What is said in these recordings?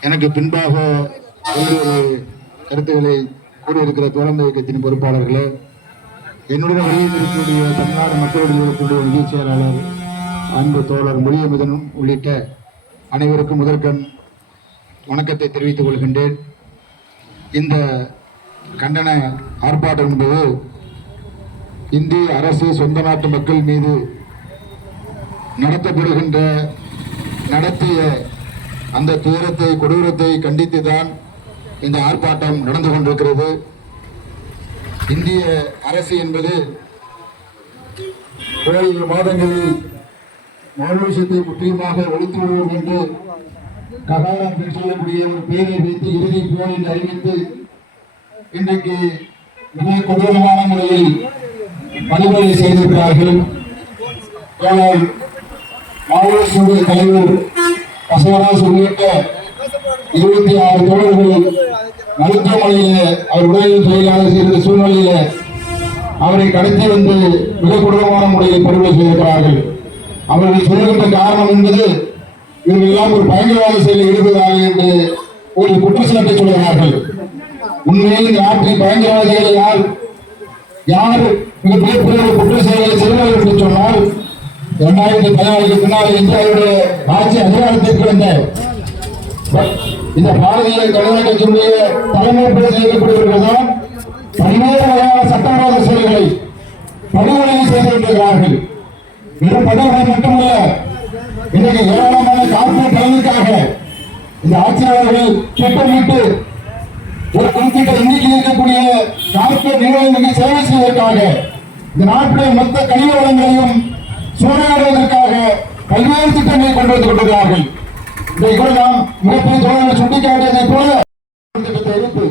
எனக்கு பின்பாக பல்வேறு கருத்துக்களை கூறியிருக்கிற தோழமை இயக்கத்தின் பொறுப்பாளர்களே என்னுடன் வெளியில் இருக்கக்கூடிய தமிழ்நாடு மக்களுடைய இருக்கக்கூடிய நிதி செயலாளர் அன்பு தோழர் மொழியமிதன் உள்ளிட்ட அனைவருக்கும் முதற்கண் வணக்கத்தை தெரிவித்துக் கொள்கின்றேன். இந்த கண்டன ஆர்ப்பாட்டம் என்பது இந்திய அரசு சொந்த நாட்டு மக்கள் மீது நடத்தப்படுகின்ற நடத்திய அந்த துயரத்தை கொடூரத்தை கண்டித்து தான் இந்த ஆர்ப்பாட்டம் நடந்து கொண்டிருக்கிறது. இந்திய அரசு என்பது ஏழு மாதங்களில் மாவோயிசத்தை முற்றிலுமாக ஒழித்து விடுவோம் என்று ககாரம் சொல்லக்கூடிய ஒரு பேரை வைத்து இறுதி போர் என்று அறிவித்து இன்றைக்கு மிக கொடூரமான முறையில் வழிமுறை செய்திருக்கிறார்கள். ஆனால் மாவோயிஸ்டுடைய தலைவர் பசவராஜ் உள்ளிட்ட இருபத்தி ஆறு தோழர்கள் மருத்துவமனையில அவர் உடலில் தொழிலாக இருந்த சூழ்நிலையில அவரை கடத்தி வந்து மிக கொடூரமான முறையில் படுகொலை செய்திருக்கிறார்கள். அவர்கள் சொல்லுகின்ற காரணம் என்பது இவர்கள் எல்லாம் ஒரு பயங்கரவாத செயலில் ஈடுபடுகிறார்கள் என்று ஒரு குற்றச்சாட்டை சொல்கிறார்கள். உண்மையில் இந்த நாட்டில் பயங்கரவாதிகள் யார்? யார்? மிகப்பெரிய குற்ற செயல்களை செய்வார்கள் என்று சொன்னால் இரண்டாயிரத்தி பதினாலுக்கு பின்னால் இந்தியாவுடைய ஆட்சி அதிகாரத்திற்கு வந்த இந்த பாரதிய ஜனதா கட்சியினுடைய தலைமை செய்யக்கூடியவர்கள் தான் பல்வேறு வகையான சட்டவிரோத செயல்களை படுகொலை செய்திருக்கிறார்கள் கொண்டிருக்கிறார்கள். வெறும் படுகொலை மட்டுமல்ல இன்றைக்கு ஏராளமான கார்பரேட் பலனுக்காக இந்த ஆட்சியாளர்கள் திட்டமிட்டு ஒரு குறிப்பிட்ட எண்ணிக்கை இருக்கக்கூடிய கார்பரேட் நிறுவனங்களுக்கு சேவை செய்வதற்காக இந்த நாட்டுடைய மொத்த கனிம வளங்களையும் சூறையாடுவதற்காக பல்வேறு திட்டங்களை கொண்டு வந்து கொண்டிருக்கிறார்கள். இதை கூட நாம் மிகப்பெரிய தோழர்கள் சுட்டிக்காட்டியதை போல திட்டத்தை எடுத்து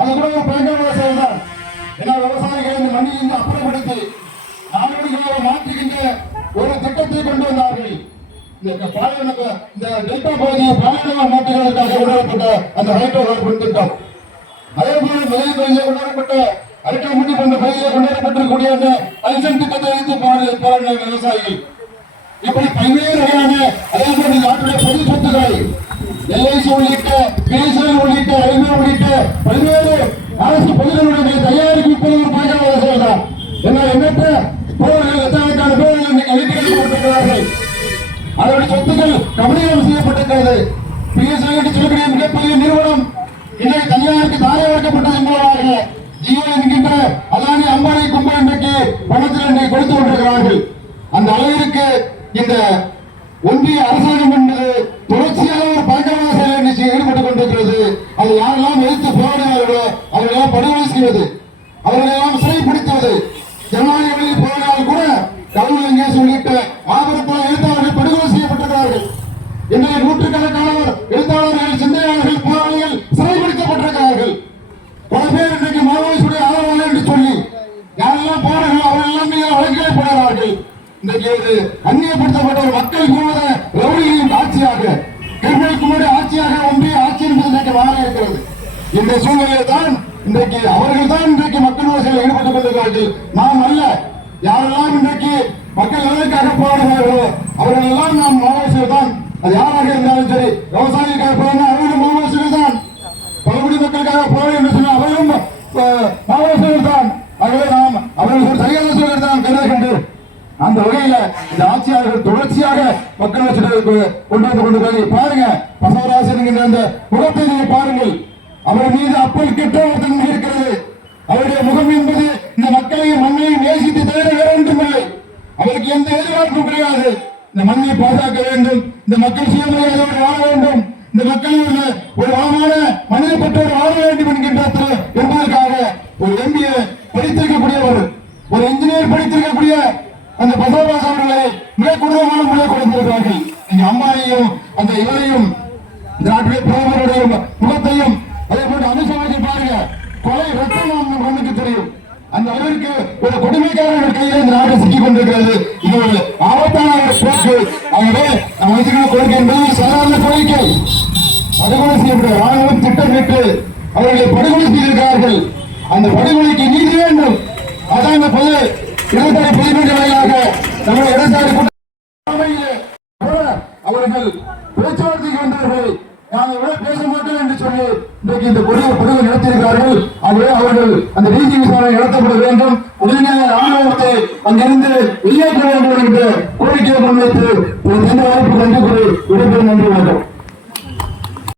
அது கூட ஒரு பயங்கரமான செயல்தான் ஏன்னா விவசாயிகளை இந்த மண்ணிலிருந்து அப்புறப்படுத்தி நாடுகளை மாற்றுகின்ற ஒரு திட்டத்தை கொண்டு வந்தார்கள். இந்த பாலைவன இந்த டெல்டா பகுதியை பாலைவன மாற்றுவதற்காக உணரப்பட்ட அந்த ஹைட்ரோ கார்பன் திட்டம். அதே போல முதல் பகுதியில் கொண்டாடப்பட்ட அறிக்கை முடி கொண்ட பகுதியில் கொண்டாடப்பட்டிருக்கக்கூடிய அந்த அல்சன் திட்டத்தை வைத்து போராடிய போராடின விவசாயிகள். இப்படி பல்வேறு வகையான அதே போல நாட்டுடைய பொது சொத்துக்களை எல்ஐசி உள்ளிட்ட பிஎஸ்எல் உள்ளிட்ட ரயில்வே உள்ளிட்ட பல்வேறு அரசு பொதுகளுடைய தயாரிப்பு இப்போது ஒரு பயங்கரவாத செயல்தான் என்ன எண்ணற்ற போர்கள் லட்சக்கணக்கான பேர்கள் இன்னைக்கு அழிக்கப்பட்டிருக்கிறார்கள் அதனுடைய சொத்துக்கள் கபடியம் செய்யப்பட்டிருக்கிறது. பிஎஸ்எல் என்று சொல்லக்கூடிய மிகப்பெரிய நிறுவனம். இன்றைக்கு தனியாருக்கு தாரை வைக்கப்பட்டதன் மூலமாக ஜியோ என்கின்ற அதானி அம்பானி கும்பல் இன்றைக்கு பணத்தில் இன்றைக்கு கொடுத்து கொண்டிருக்கிறார்கள். அந்த அளவு இந்த ஒன்றிய அரசாங்கம் என்பது தொடர்ச்சியாக ஒரு பழக்கமான செயலில் நிச்சயம் ஈடுபட்டுக் கொண்டிருக்கிறது. அது யாரெல்லாம் எதிர்த்து போராடினார்களோ அவர்களெல்லாம் படுகொலை செய்வது அவர்களெல்லாம் சிறைப்படுத்துவது ஜனநாயக வழியில் போராடினால் கூட கல்வி சொல்லிட்டு உள்ளிட்ட ஆபரப்பால் எழுத்தாளர்கள் படுகொலை செய்யப்பட்டிருக்கிறார்கள். இன்றைய நூற்றுக்கணக்கானவர் எழுத்தாளர்கள் சிந்தனையாளர்கள் போராளிகள் சிறைப்படுத்தப்பட்டிருக்கிறார்கள் பல பேர் இன்றைக்கு மாவோயிஸ்டுடைய ஆதரவாளர் என்று சொல்லி யாரெல்லாம் போறார்களோ அவர்கள் எல்லாம் மீது வழக்கிலே போடுகிறார்கள் செய்து அந்நியப்படுத்தப்பட்ட ஒரு மக்கள் கூறுவத ரவுடிகளின் ஆட்சியாக கருமைக்குமாரி ஆட்சியாக ஒன்றிய ஆட்சி என்பது இன்றைக்கு மாற இருக்கிறது. இந்த சூழ்நிலையில் தான் இன்றைக்கு அவர்கள் தான் இன்றைக்கு மக்கள் வசதியில் ஈடுபட்டுக் கொண்டிருக்கிறார்கள். நாம் அல்ல யாரெல்லாம் இன்றைக்கு மக்கள் நலனுக்காக போராடுகிறார்களோ அவர்கள் எல்லாம் நாம் மாவோயிஸ்டுகள் தான். அது யாராக இருந்தாலும் சரி விவசாயிகளுக்காக போராடினா அவர்களும் மாவோயிஸ்டுகள் தான் பழங்குடி மக்களுக்காக போராடி என்று சொன்ன அவர்களும் மாவோயிஸ்டுகள் தான் ஆகவே நாம் அவர்கள் சரியான சூழல் தான் கருதுகின்றேன் அந்த வகையில இந்த ஆட்சியாளர்கள் தொடர்ச்சியாக மக்கள் கொண்டு வந்து கொண்டு பாருங்க. பசவராசன் என்கின்ற அந்த முகத்தை பாருங்கள். அவர் மீது அப்பல் கெட்ட தன்மை இருக்கிறது அவருடைய முகம் என்பது இந்த மக்களையும் மண்ணையும் நேசித்து தவிர வேற ஒன்றுமில்லை அவருக்கு எந்த எதிர்பார்ப்பும் கிடையாது. இந்த மண்ணை பாதுகாக்க வேண்டும். இந்த மக்கள் சுயமரியாதையோடு வாழ வேண்டும். இந்த மக்களின் ஒரு ஒரு வளமான மனித பெற்றோர் வாழ வேண்டும் என்கின்ற என்பதற்காக ஒரு எம்பிஏ படித்திருக்கக்கூடியவர் ஒரு இன்ஜினியர் படித்திருக்கக்கூடிய அந்த பசவராஜ் அவர்களை மிக கொடூரமான முறை கொடுத்திருக்கிறார்கள் நீங்க அம்மாவையும் அந்த இவரையும் இந்த நாட்டுடைய பிரதமருடைய முகத்தையும் அதே போன்று அனுசரிச்சு பாருங்க. கொலை ரத்தம் கண்ணுக்கு தெரியும். அந்த அளவிற்கு ஒரு கொடுமைக்காரர்கள் கையில் இந்த நாடு சிக்கிக் கொண்டிருக்கிறது. இது ஒரு ஆபத்தான ஒரு போக்கு. ஆகவே நம்ம வைத்திருக்கிற கோரிக்கை என்பது சாதாரண கோரிக்கை. படுகொலை செய்யப்பட்ட ராணுவம் திட்டமிட்டு அவர்களை படுகொலை செய்திருக்கிறார்கள். அந்த படுகொலைக்கு நீதி வேண்டும். அதான் இந்த பொது இடத்தடை பொதுமன்ற வாயிலாக நம்ம இடத்தடை கூட்ட தலைமையிலே கூட அவர்கள் பேச்சுவார்த்தைக்கு வந்தார்கள். நாங்கள் இவ்வளவு பேச மாட்டோம் என்று சொல்லி இன்றைக்கு இந்த பொறிய பொதுவை நடத்தியிருக்கிறார்கள். ஆகவே அவர்கள் அந்த நீதி விசாரணை நடத்தப்பட வேண்டும். உடனடியாக ராணுவத்தை அங்கிருந்து வெளியேற்ற வேண்டும் என்ற கோரிக்கையை முன்வைத்து ஒரு சின்ன வாய்ப்பு நன்றி கூறி விடைபெறும் நன்றி வணக்கம்